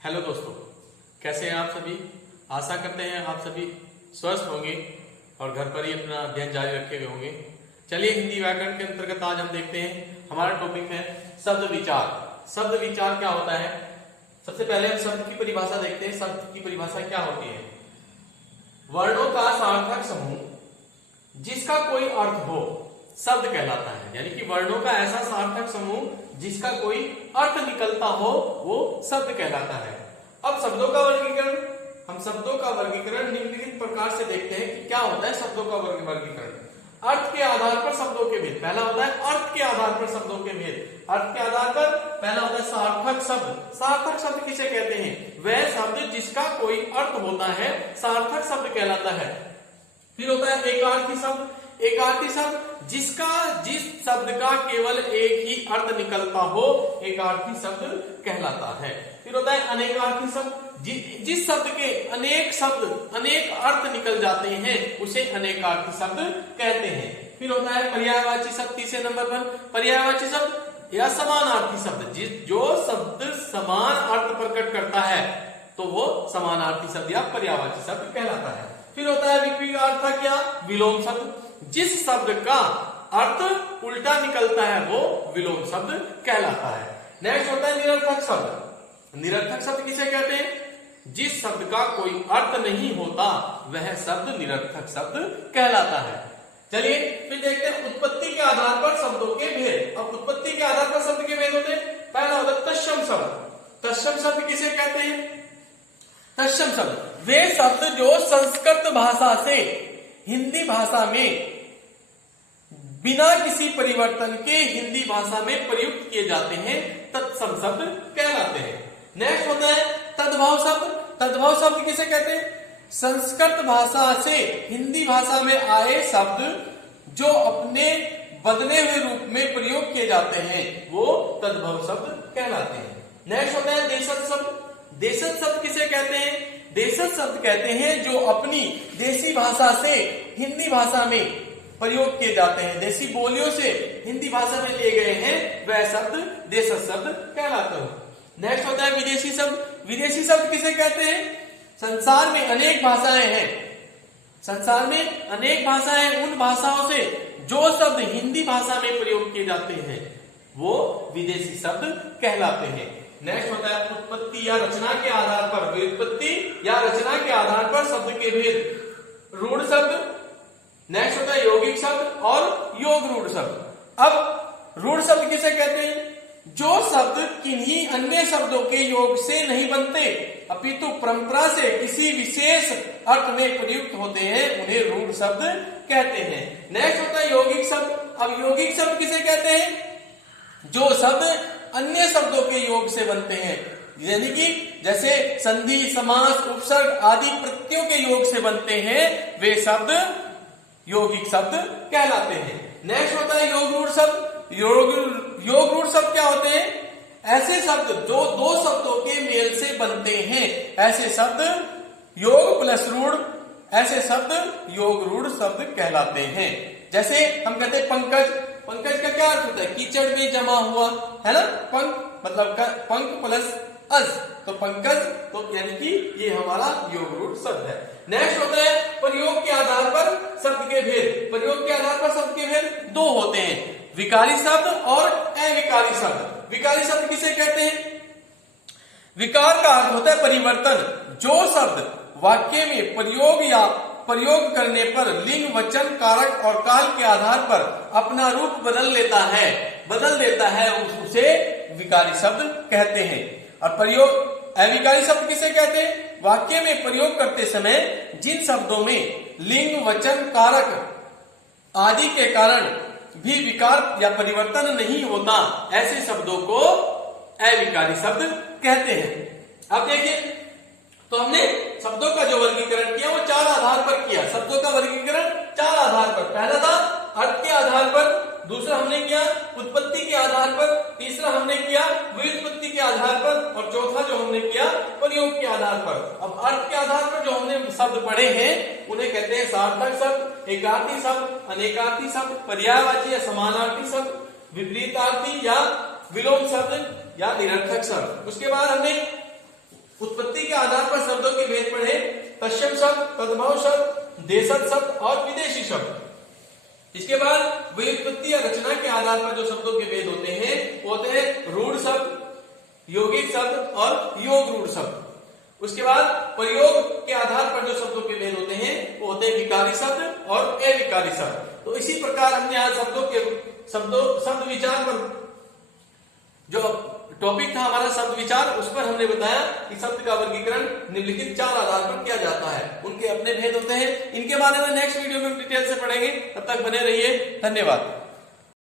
Hello दोस्तों, कैसे हैं आप सभी। आशा करते हैं आप सभी स्वस्थ होंगे और घर पर ही अपना अध्ययन जारी रखे हुए होंगे। चलिए, हिंदी व्याकरण के अंतर्गत आज हम देखते हैं, हमारा टॉपिक है शब्द विचार। शब्द विचार क्या होता है? सबसे पहले हम शब्द की परिभाषा देखते हैं। शब्द की परिभाषा क्या होती है? वर्णों का सार्थक समूह जिसका कोई अर्थ हो शब्द कहलाता है। यानी कि वर्णों का ऐसा सार्थक समूह जिसका कोई अर्थ निकलता हो वो शब्द कहलाता है। अब शब्दों का वर्गीकरण, हम शब्दों का वर्गीकरण निम्नलिखित प्रकार से देखते हैं कि क्या होता है शब्दों का वर्गीकरण। अर्थ के आधार पर शब्दों के भेद। पहला होता है अर्थ के आधार पर शब्दों के भेद। अर्थ के आधार पर पहला होता है सार्थक शब्द। सार्थक शब्द किसे कहते हैं? वह शब्द जिसका कोई अर्थ होता है सार्थक शब्द कहलाता है। फिर होता है एकार्थी शब्द। एकार्थी शब्द जिस शब्द का केवल एक ही अर्थ निकलता हो एकार्थी शब्द कहलाता है। फिर होता है अनेकार्थी शब्द। जिस शब्द के अनेक अर्थ निकल जाते हैं उसे अनेकार्थी शब्द कहते हैं। फिर होता है पर्यायवाची शब्द। तीसरे नंबर पर पर्यायवाची शब्द या समानार्थी शब्द। जो शब्द समान अर्थ प्रकट करता है तो वो समानार्थी शब्द या पर्यायवाची शब्द कहलाता है। फिर होता है विपरीतार्थ या विलोम शब्द। जिस शब्द का अर्थ उल्टा निकलता है वो विलोम शब्द कहलाता है। नेक्स्ट होता है निरर्थक शब्द। निरर्थक शब्द किसे कहते हैं? जिस शब्द का कोई अर्थ नहीं होता वह शब्द निरर्थक शब्द कहलाता है। चलिए फिर देखते हैं उत्पत्ति के आधार पर शब्दों के भेद। अब उत्पत्ति के आधार पर शब्द के भेद होते हैं। पहला होता है तत्सम शब्द। तत्सम शब्द किसे कहते हैं? तत्सम शब्द वे शब्द जो संस्कृत भाषा से हिंदी भाषा में बिना किसी परिवर्तन के हिंदी भाषा में प्रयुक्त किए जाते हैं तत्सम शब्द कहलाते हैं। नेक्स्ट होता है तद्भव शब्द। तद्भव शब्द किसे कहते हैं? संस्कृत भाषा से हिंदी भाषा में आए शब्द जो अपने बदले हुए रूप में प्रयोग किए जाते हैं वो तद्भव शब्द कहलाते हैं। नेक्स्ट होता है देशज शब्द। देशज शब्द किसे कहते हैं? देशज शब्द कहते हैं जो अपनी देसी भाषा से हिंदी भाषा में प्रयोग किए जाते हैं, देसी बोलियों से हिंदी भाषा में लिए गए हैं वह शब्द देशज शब्द कहलाते हैं। नेक्स्ट होता है विदेशी शब्द। विदेशी शब्द किसे कहते हैं? संसार में अनेक भाषाएं हैं। संसार में अनेक भाषाएं, उन भाषाओं से जो शब्द हिंदी भाषा में प्रयोग किए जाते हैं वो विदेशी शब्द कहलाते हैं। नेक्स्ट होता है उत्पत्ति या रचना के आधार पर। व्युत्पत्ति या रचना के आधार पर शब्द के भेद। रूढ़ शब्द। नेक्स्ट होता है यौगिक शब्द और योग रूढ़ शब्द। अब रूढ़ शब्द किसे कहते हैं? जो शब्द किन्हीं अन्य शब्दों के योग से नहीं बनते अपितु परंपरा से किसी विशेष अर्थ में प्रयुक्त होते हैं उन्हें रूढ़ शब्द कहते हैं। नेक्स्ट होता है यौगिक शब्द। अब यौगिक शब्द किसे कहते हैं? जो शब्द अन्य शब्दों के योग से बनते हैं, यानी कि जैसे संधि, समास, उपसर्ग आदि प्रत्ययों के योग से बनते हैं वे शब्द यौगिक शब्द कहलाते हैं। नेक्स्ट होता है योग रूढ़ शब्द। योग रूढ़ शब्द क्या होते हैं? ऐसे शब्द जो दो शब्दों के मेल से बनते हैं ऐसे शब्द योग प्लस रूढ़, ऐसे शब्द योग रूढ़ शब्द कहलाते हैं। जैसे हम कहते हैं पंकज। पंकज का क्या अर्थ होता है? कीचड़ में जमा हुआ, है ना। पंक मतलब पंक प्लस अज तो पंकज, तो यानी कि ये हमारा योग रूढ़ शब्द है। नेक्स्ट होता है प्रयोग के आधार पर शब्द के भेद। प्रयोग के आधार पर शब्द के भेद दो होते हैं, विकारी शब्द और अविकारी शब्द। विकारी शब्द किसे कहते हैं? विकार का अर्थ होता है परिवर्तन। जो शब्द वाक्य में प्रयोग करने पर लिंग, वचन, कारक और काल के आधार पर अपना रूप बदल देता है उसे विकारी शब्द कहते हैं। और अविकारी शब्द किसे कहते हैं? वाक्य में प्रयोग करते समय जिन शब्दों में लिंग, वचन, कारक आदि के कारण भी विकार या परिवर्तन नहीं होता ऐसे शब्दों को अविकारी शब्द कहते हैं। अब देखिए, तो हमने शब्दों का जो वर्गीकरण किया वो चार आधार पर किया। शब्दों का वर्गीकरण चार आधार पर। पहला था अर्थ के आधार पर, दूसरा हमने किया उत्पत्ति के आधार पर, तीसरा हमने किया व्युत्पत्ति के आधार पर और चौथा जो हमने किया प्रयोग के आधार पर। अब अर्थ के आधार पर जो हमने शब्द पढ़े हैं उन्हें कहते हैं सार्थक शब्द, एकार्थी शब्द, अनेकार्थी शब्द, पर्यायवाची या समानार्थी शब्द, विपरीतार्थी या विलोम शब्द या निरर्थक शब्द। उसके बाद हमने उत्पत्ति के आधार पर शब्दों के भेद पढ़े। तत्सम शब्द, तद्भव शब्द, देशज शब्द और विदेशी शब्द। इसके बाद व्युत्पत्ति या रचना के आधार पर जो शब्दों के भेद होते हैं वो होते हैं रूढ़ शब्द, यौगिक शब्द और योग रूढ़ शब्द। उसके बाद प्रयोग के आधार पर जो शब्दों के भेद होते हैं वो होते हैं विकारी शब्द और अविकारी शब्द। तो इसी प्रकार हमने आज शब्द विचार पर जो टॉपिक था हमारा शब्द विचार, उस पर हमने बताया कि शब्द का वर्गीकरण निम्नलिखित 4 आधार पर किया जाता है, उनके अपने भेद होते हैं। इनके बारे में नेक्स्ट वीडियो में डिटेल से पढ़ेंगे। तब तक बने रहिए, धन्यवाद।